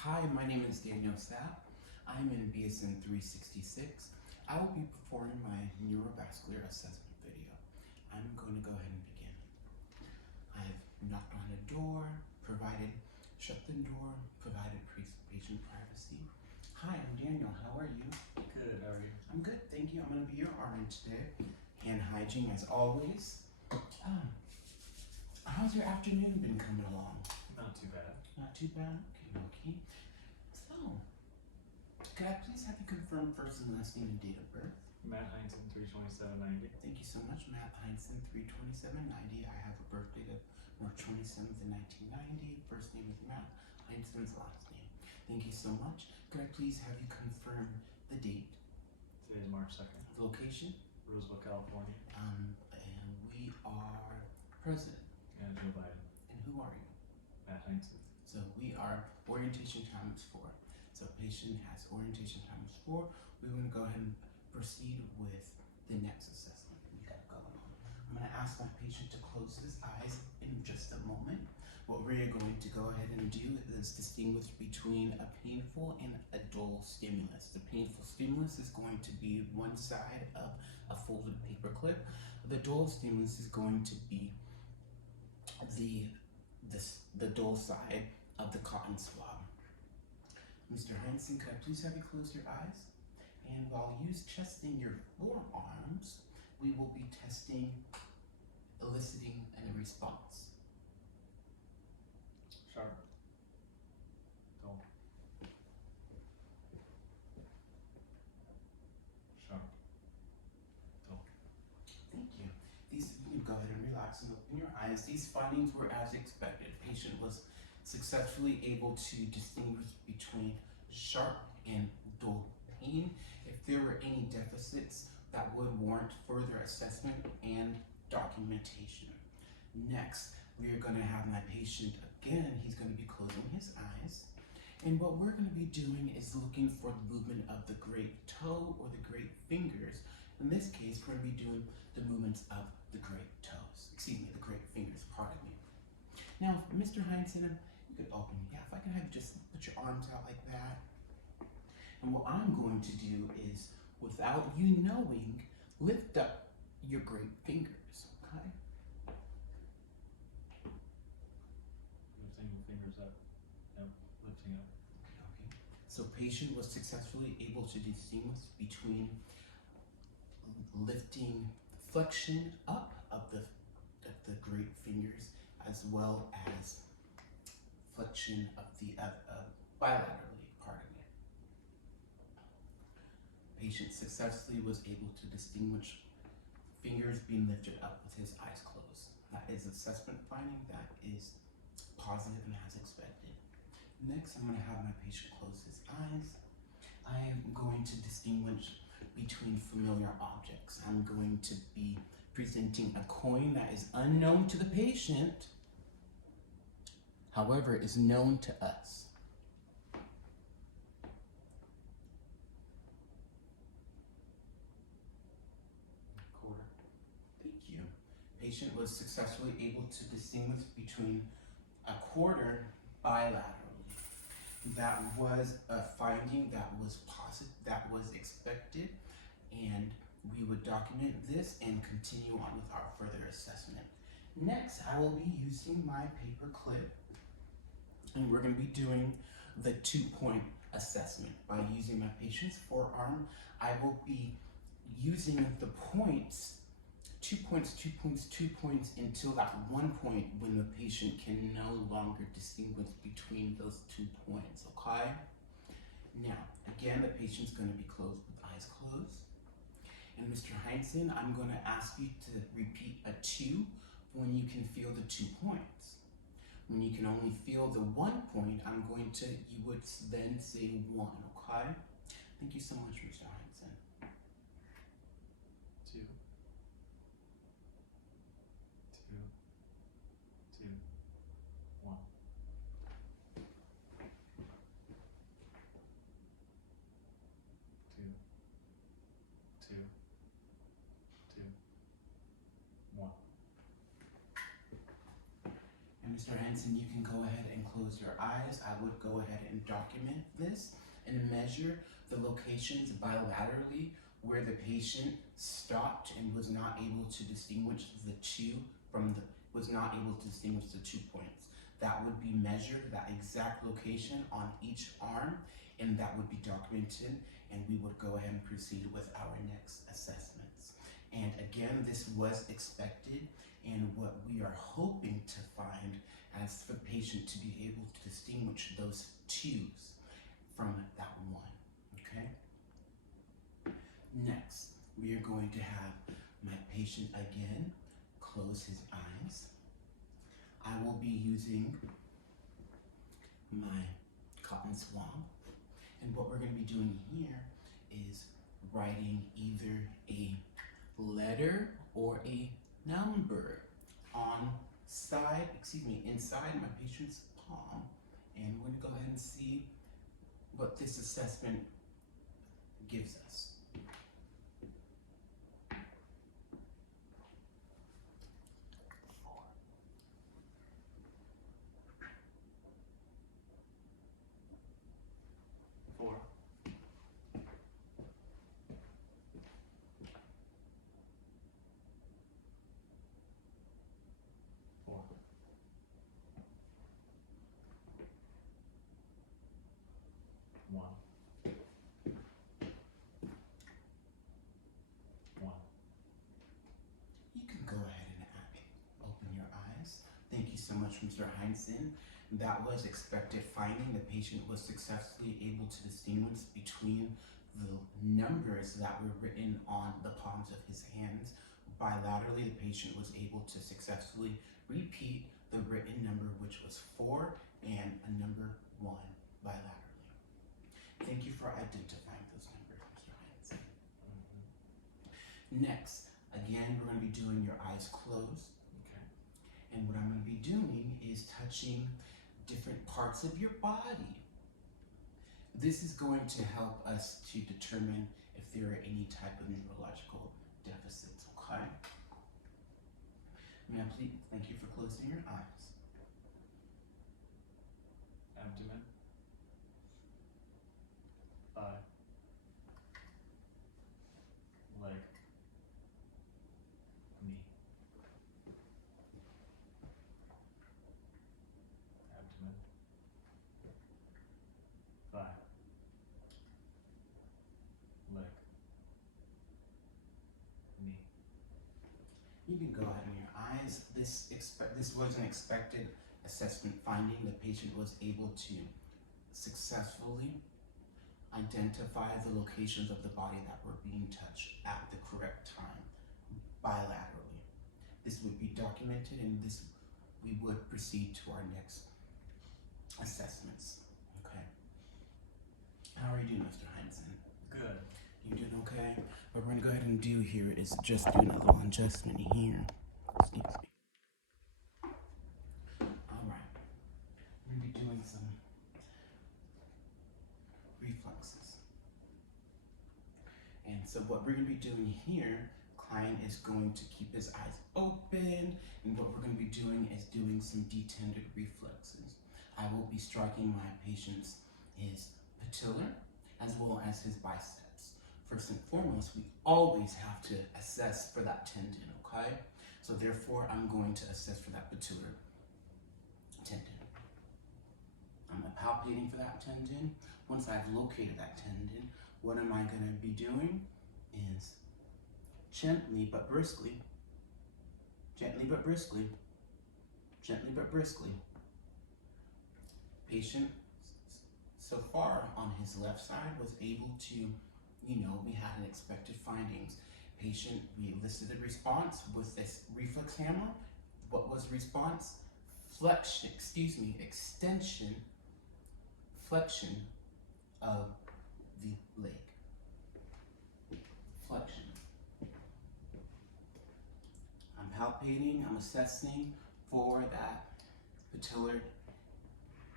Hi, my name is Daniel Sapp. I'm in BSN 366. I will be performing my neurovascular assessment video. I'm going to go ahead and begin. I've knocked on a door, shut the door, provided patient privacy. Hi, I'm Daniel. How are you? Good, how are you? I'm good, thank you. I'm going to be your RN today. Hand hygiene as always. How's your afternoon been coming along? Not too bad. Not too bad? Okay. So, could I please have you confirm first and last name and date of birth? Matt Heinzen, 32790. Thank you so much, Matt Heinzen, 32790. I have a birth date of March 27th in 1990. First name is Matt Heinzen's last name. Thank you so much. Could I please have you confirm the date? Today is March 2nd. The location? Roseville, California. And we are president. And Joe Biden. And who are you? Matt Heinzen. So we are orientation time is 4. So patient has orientation time is 4. We're going to go ahead and proceed with the next assessment we got going on. I'm going to ask my patient to close his eyes in just a moment. What we're going to go ahead and do is distinguish between a painful and a dull stimulus. The painful stimulus is going to be one side of a folded paper clip. The dull stimulus is going to be the dull side of the cotton swab. Mr. Heinzen, could I please have you close your eyes? And while testing your forearms, we will be eliciting a response. Sharp. Dull. Sharp. Dull. Thank you. You can go ahead and relax and open your eyes. These findings were as expected. Patient was successfully able to distinguish between sharp and dull pain. If there were any deficits, that would warrant further assessment and documentation. Next, we are going to have my patient again. He's going to be closing his eyes. And what we're going to be doing is looking for the movement of the great toe or the great fingers. In this case, we're going to be doing the movements of the great toes. The great fingers, pardon me. Now, Mr. Heinzen, you could open, if I can have you just put your arms out like that. And what I'm going to do is, without you knowing, lift up your great fingers, okay? Lifting the fingers up. Yep, lifting up. Okay. So patient was successfully able to distinguish between lifting flexion up of the great fingers as well as flexion of the bilaterally, pardon me. Patient successfully was able to distinguish fingers being lifted up with his eyes closed. That is assessment finding that is positive and as expected. Next, I'm going to have my patient close his eyes. I am going to distinguish between familiar objects. I'm going to be presenting a coin that is unknown to the patient, however, is known to us. Quarter. Thank you. Patient was successfully able to distinguish between a quarter bilaterally. That was a finding that was positive, that was expected, and we would document this and continue on with our further assessment. Next, I will be using my paper clip, and we're going to be doing the 2-point assessment. By using my patient's forearm, I will be using the points, 2 points, 2 points, 2 points, until that 1 point when the patient can no longer distinguish between those 2 points, okay? Now, again, the patient's going to be closed with eyes closed. And Mr. Heinzen, I'm going to ask you to repeat a 2 when you can feel the 2 points. When you can only feel the 1 point, you would then say 1, okay? Thank you so much, Mr. Heinzen. 2. 2. 2. 1. 2. 2. 2. 1. And Mr. Mr. Henson, you can go ahead and close your eyes. I would go ahead and document this and measure the locations bilaterally where the patient stopped and was not able to distinguish the two points. That would be measured, that exact location on each arm, and that would be documented, and we would go ahead and proceed with our next assessments. And again, this was expected, and what we are hoping to find as for the patient to be able to distinguish those twos from that one, okay? Next, we are going to have my patient again close his eyes. I will be using my cotton swab, and what we're going to be doing here is writing either a letter or a number inside my patient's palm, and we're going to go ahead and see what this assessment gives us. Four. Four. One. One. You can go ahead and open your eyes. Thank you so much, Mr. Heinzen. That was expected finding. The patient was successfully able to distinguish between the numbers that were written on the palms of his hands. Bilaterally, the patient was able to successfully repeat the written number, which was 4, and a number 1 bilaterally. Thank you for identifying those numbers, Mr. Heinzen. Next, again, we're going to be doing your eyes closed. Okay. And what I'm going to be doing is touching different parts of your body. This is going to help us to determine if there are any type of neurological deficits, okay? May I please thank you for closing your eyes. Abdomen. Thigh. Leg. Knee. Abdomen. Thigh. Leg. Knee. You can go ahead on your eyes. This was an expected assessment finding. The patient was able to successfully identify the locations of the body that were being touched at the correct time, bilaterally. This would be documented, and we would proceed to our next assessments, okay? How are you doing, Mr. Heinzen? Good. You doing okay? What we're gonna go ahead and do here is just do a little adjustment here. Excuse me. All right. We're gonna be doing some reflexes. And so what we're gonna be doing here, client is going to keep his eyes open, and what we're gonna be doing is doing some detended reflexes. I will be striking my patient's his patellar as well as his biceps. First and foremost, we always have to assess for that tendon, okay? So therefore, I'm going to assess for that patellar tendon. I'm palpating for that tendon. Once I've located that tendon, what am I gonna be doing is gently but briskly, patient so far on his left side was able to, we had an expected findings. Patient, we elicited response with this reflex hammer. What was response? Extension, flexion of the leg. Flexion. I'm palpating, I'm assessing for that patellar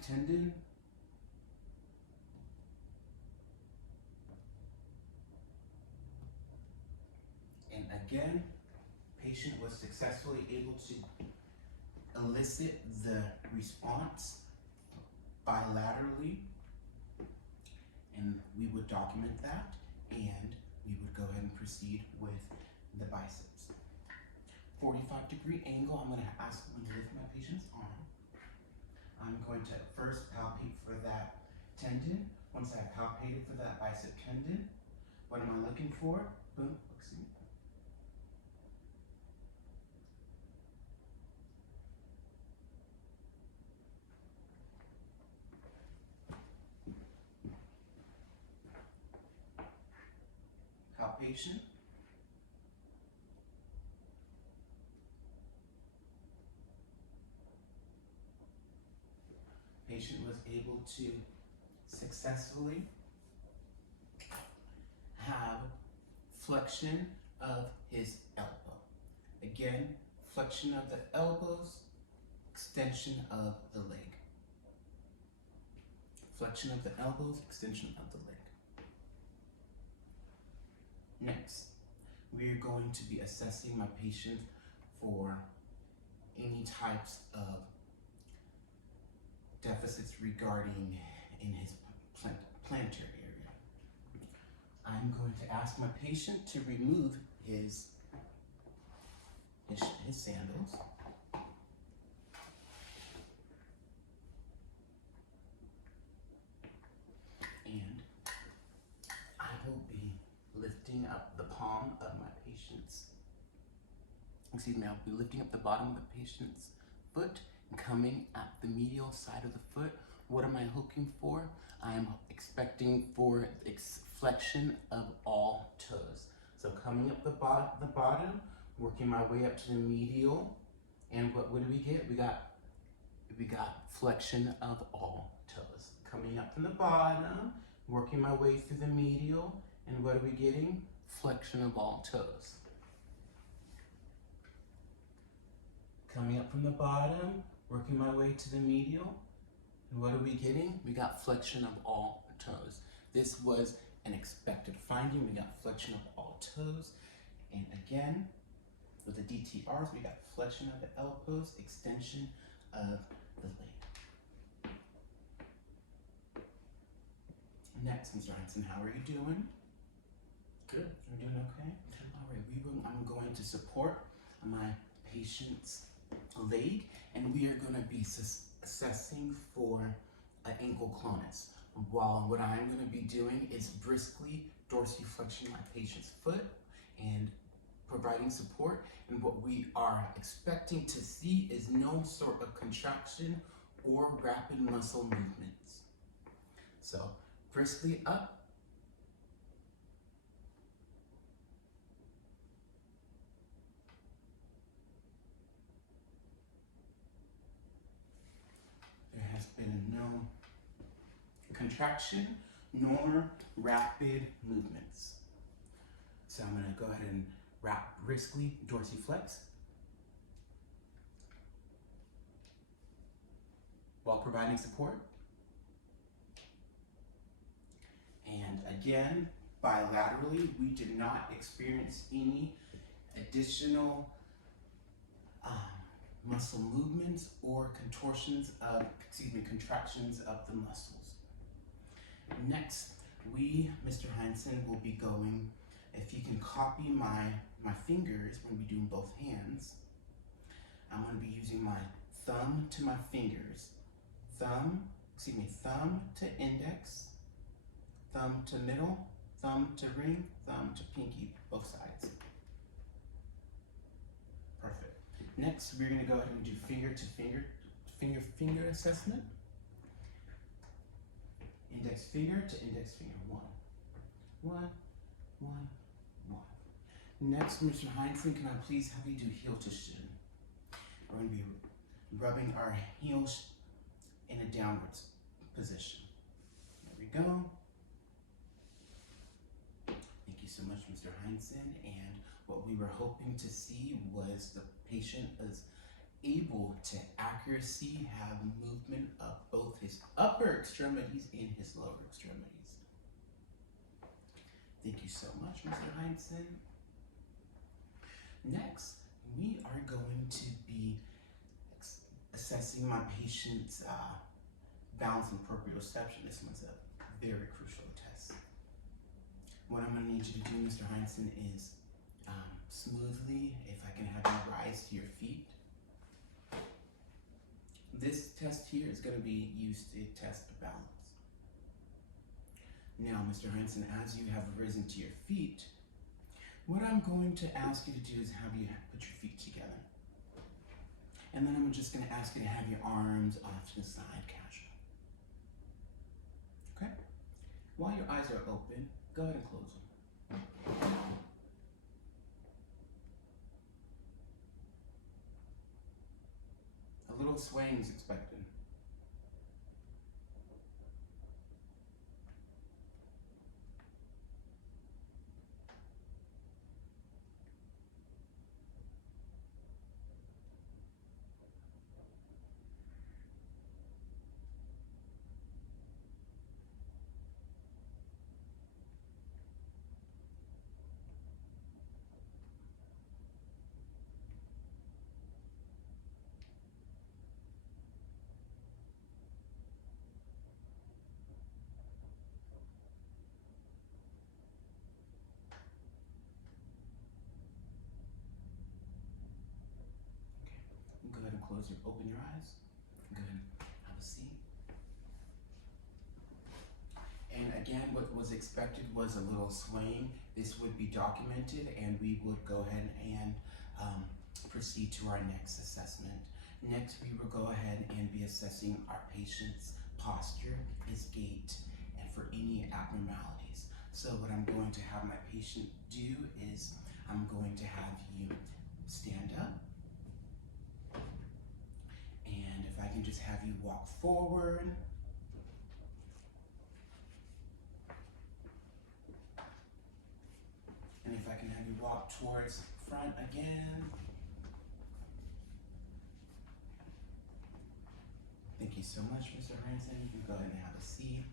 tendon. And again, patient was successfully able to elicit the response bilaterally, and we would document that, and we would go ahead and proceed with the biceps. 45-degree angle, I'm gonna ask them to lift my patient's arm. I'm going to first palpate for that tendon. Once I have palpated for that bicep tendon, what am I looking for? Boom, see. Palpation. Patient was able to successfully have flexion of his elbow. Again, flexion of the elbows, extension of the leg. Flexion of the elbows, extension of the leg. Next, we are going to be assessing my patient for any types of deficits regarding in his plantar area. I'm going to ask my patient to remove his sandals. And I will be lifting up the palm of my patient's, I'll be lifting up the bottom of the patient's foot and coming at the medial side of the foot. What am I looking for? I'm expecting for flexion of all toes. So coming up the bottom, working my way up to the medial, and what do we get? We got flexion of all toes. Coming up from the bottom, working my way through the medial, and what are we getting? Flexion of all toes. Coming up from the bottom, working my way to the medial, and what are we getting? We got flexion of all toes. This was an expected finding. We got flexion of all toes, and again, with the DTRs, we got flexion of the elbows, extension of the leg. Next, Mr. Heinsohn, how are you doing? Good. You're doing okay? All right, I'm going to support my patient's leg, and we are going to be assessing for an ankle clonus. While what I'm going to be doing is briskly dorsiflexing my patient's foot and providing support, and what we are expecting to see is no sort of contraction or rapid muscle movements. So briskly up, there has been no contraction nor rapid movements. So I'm going to go ahead and briskly dorsiflex while providing support. And again, bilaterally, we did not experience any additional muscle movements or contractions of the muscles. Next, Mr. Heinsohn, will be going, if you can copy my fingers, we're going to be doing both hands. I'm going to be using my thumb to my fingers. Thumb to index, thumb to middle, thumb to ring, thumb to pinky, both sides. Perfect. Next, we're going to go ahead and do finger assessment. Index finger to index finger. One. Next, Mr. Heinsohn, can I please have you do heel to shin? We're going to be rubbing our heels in a downwards position. There we go. Thank you so much, Mr. Heinsohn. And what we were hoping to see was the patient is able to accuracy have movement of both his upper extremities and his lower extremities. Thank you so much, Mr. Heinsohn. Next, we are going to be assessing my patient's balance and proprioception. This one's a very crucial test. What I'm going to need you to do, Mr. Heinsohn, is smoothly, if I can have you rise to your feet. This test here is going to be used to test the balance. Now, Mr. Heinsohn, as you have risen to your feet, what I'm going to ask you to do is have you put your feet together. And then I'm just going to ask you to have your arms off to the side, casual. Okay? While your eyes are open, go ahead and close them. A little swaying is expected. Go ahead and open your eyes. Go ahead and have a seat. And again, what was expected was a little swaying. This would be documented, and we would go ahead and proceed to our next assessment. Next, we will go ahead and be assessing our patient's posture, his gait, and for any abnormalities. So what I'm going to have my patient do is I'm going to have you stand up. And if I can just have you walk forward. And if I can have you walk towards front again. Thank you so much, Mr. Heinsohn. You can go ahead and have a seat.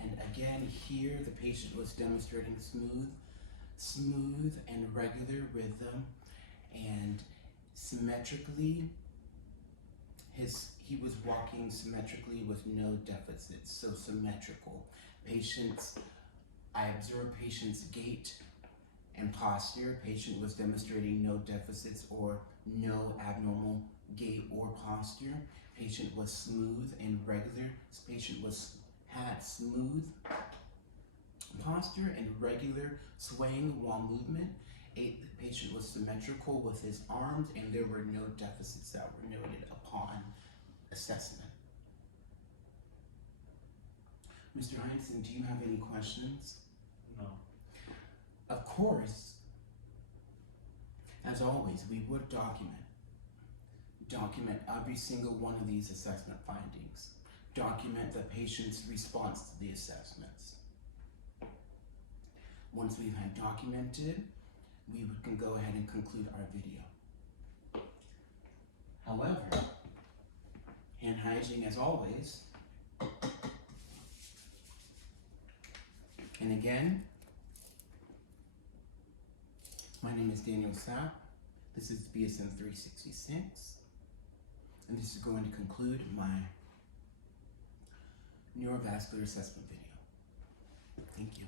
And again, here the patient was demonstrating smooth and regular rhythm, and symmetrically, he was walking symmetrically with no deficits, so symmetrical. I observed patient's gait and posture. Patient was demonstrating no deficits or no abnormal gait or posture. Patient was smooth and regular. Patient had smooth posture and regular swaying while movement. The patient was symmetrical with his arms, and there were no deficits that were noted upon assessment. Mr. Heinsohn, do you have any questions? No. Of course, as always, we would document every single one of these assessment findings. Document the patient's response to the assessments. Once we've had documented, we can go ahead and conclude our video. However, hand hygiene as always. And again, my name is Daniel Sapp. This is BSN 366. And this is going to conclude my neurovascular assessment video. Thank you.